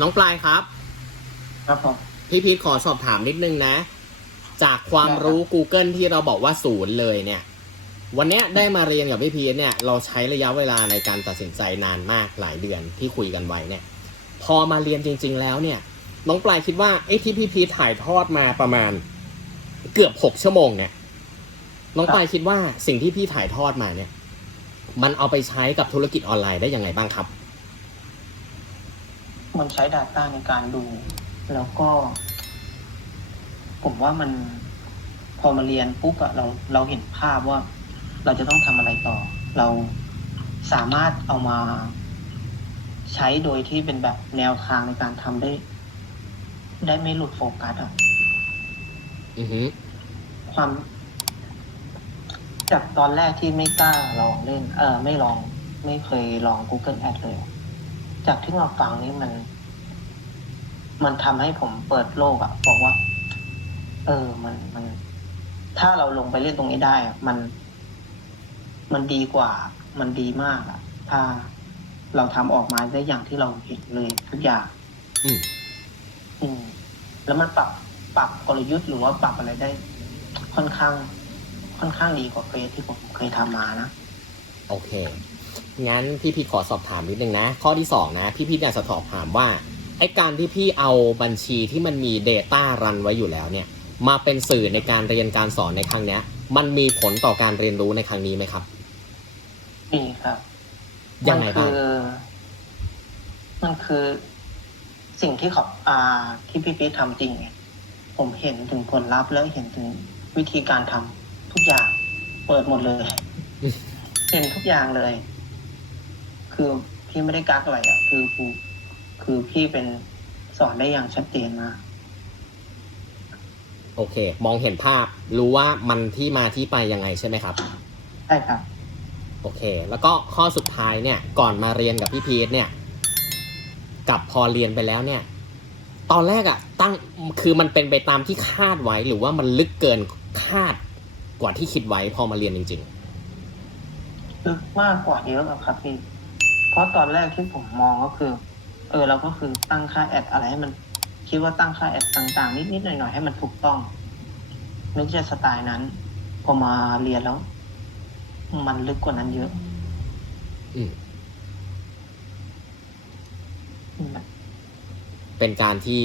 น้องปลายครับ ครับผมพี่พีทขอสอบถามนิดนึงนะ จากความรู้ Google ที่เราบอกว่าศูนย์เลยเนี่ย วันเนี้ยได้มาเรียนกับพี่พีทเนี่ย เราใช้ระยะเวลาในการตัดสินใจนานมากหลายเดือนที่คุยกันไว้เนี่ย พอมาเรียนจริง ๆ แล้วเนี่ย น้องปลายคิดว่าไอ้ที่พี่พีทถ่ายทอดมาประมาณ เกือบหกชั่วโมงเนี่ยน้องปลายคิดว่าสิ่งที่พี่ถ่ายทอดมาเนี่ย มันเอาไปใช้กับธุรกิจออนไลน์ได้ยังไงบ้างครับ มันใช้ Data ในการดู แล้วก็ ผมว่ามันพอมาเรียนปุ๊บอะเราเราเห็นภาพว่า เราจะต้องทำอะไรต่อ เราสามารถเอามาใช้โดยที่เป็นแบบแนวทางในการทำได้ ได้ไม่หลุดโฟกัสอะอือฮึความจากตอนแรกที่ไม่กล้าลองเล่น เออไม่ลอง ไม่เคยลอง Google Ad เลย จากที่มาฟังนี้มัน มันทำให้ผมเปิดโลกอะบอกว่า เออ มันมัน ถ้าเราลงไปเล่นตรงนี้ได้อะมัน มันดีกว่า มันดีมากอะถ้าเราทำออกมาได้อย่างที่เราเห็นเลยทุกอย่าง อืมอืม แล้วมันปรับปรับกลยุทธ์หรือว่าปรับอะไรได้ ค่อนข้าง ค่อนข้างดีกว่าเฟสที่ผมเคยทำมานะโอเค งั้นพี่พีทขอสอบถามนิดนึงนะ ข้อที่สองนะ พี่พีทอยากจะสอบถามว่าไอ้การที่พี่เอาบัญชีที่มันมี Data รันไว้อยู่แล้วเนี่ย มาเป็นสื่อในการเรียนการสอนในครั้งเนี้ย มันมีผลต่อการเรียนรู้ในครั้งนี้ไหมครับมีครับยังไงมับ้างคือมันคือสิ่งที่เขาอ่าที่พี่พีททำจริงไงผมเห็นถึงผลลัพธ์แล้วเห็นถึงวิธีการทำทุกอย่าง เปิดหมดเลย เห็นทุกอย่างเลย คือพี่ไม่ได้กักอะไรอะ คือครูคือพี่เป็นสอนได้อย่างชัดเจนมากโอเค มองเห็นภาพ รู้ว่ามันที่มาที่ไปยังไงใช่ไหมครับ ใช่ครับ โอเค แล้วก็ข้อสุดท้ายเนี่ย ก่อนมาเรียนกับพี่พีทเนี่ย กับพอเรียนไปแล้วเนี่ย ตอนแรกอะตั้งคือมันเป็นไปตามที่คาดไว้ หรือว่ามันลึกเกินคาดกว่าที่คิดไว้พอมาเรียนจริงลึกมากกว่าเยอะอะครับพี่เพ ราะตอนแรกที่ผมมองก็คือ เออเราก็คือตั้งค่าแอดอะไรให้มันคิดว่าตั้งค่าแอดต่างๆ นิดๆหน่อยๆให้มันถูกต้องนึกจะสไตล์นั้น พอมาเรียนแล้ว มันลึกกว่านั้นเยอะๆอืมอืมเป็นการที่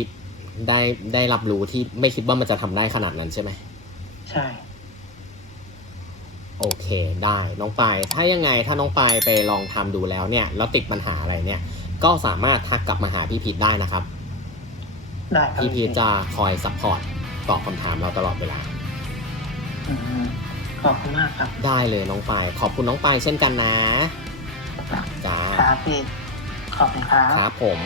ได้ได้รับรู้ที่ไม่คิดว่ามันจะทำได้ขนาดนั้นใช่ไหม ใช่ โอเคได้น้องปายถ้ายังไงถ้าน้องปายไปลองทำดูแล้วเนี่ยแล้วติดปัญหาอะไรเนี่ย ก็สามารถทักกลับมาหาพี่พีทได้นะครับได้ครับพี่พีทจะคอยซัพพอร์ตตอบคำถามเราตลอดเวลาอืมขอบคุณมากครับ ได้เลยน้องปาย ขอบคุณน้องปายเช่นกันนะจ้าครับพี่ขอบคุณครับครับผม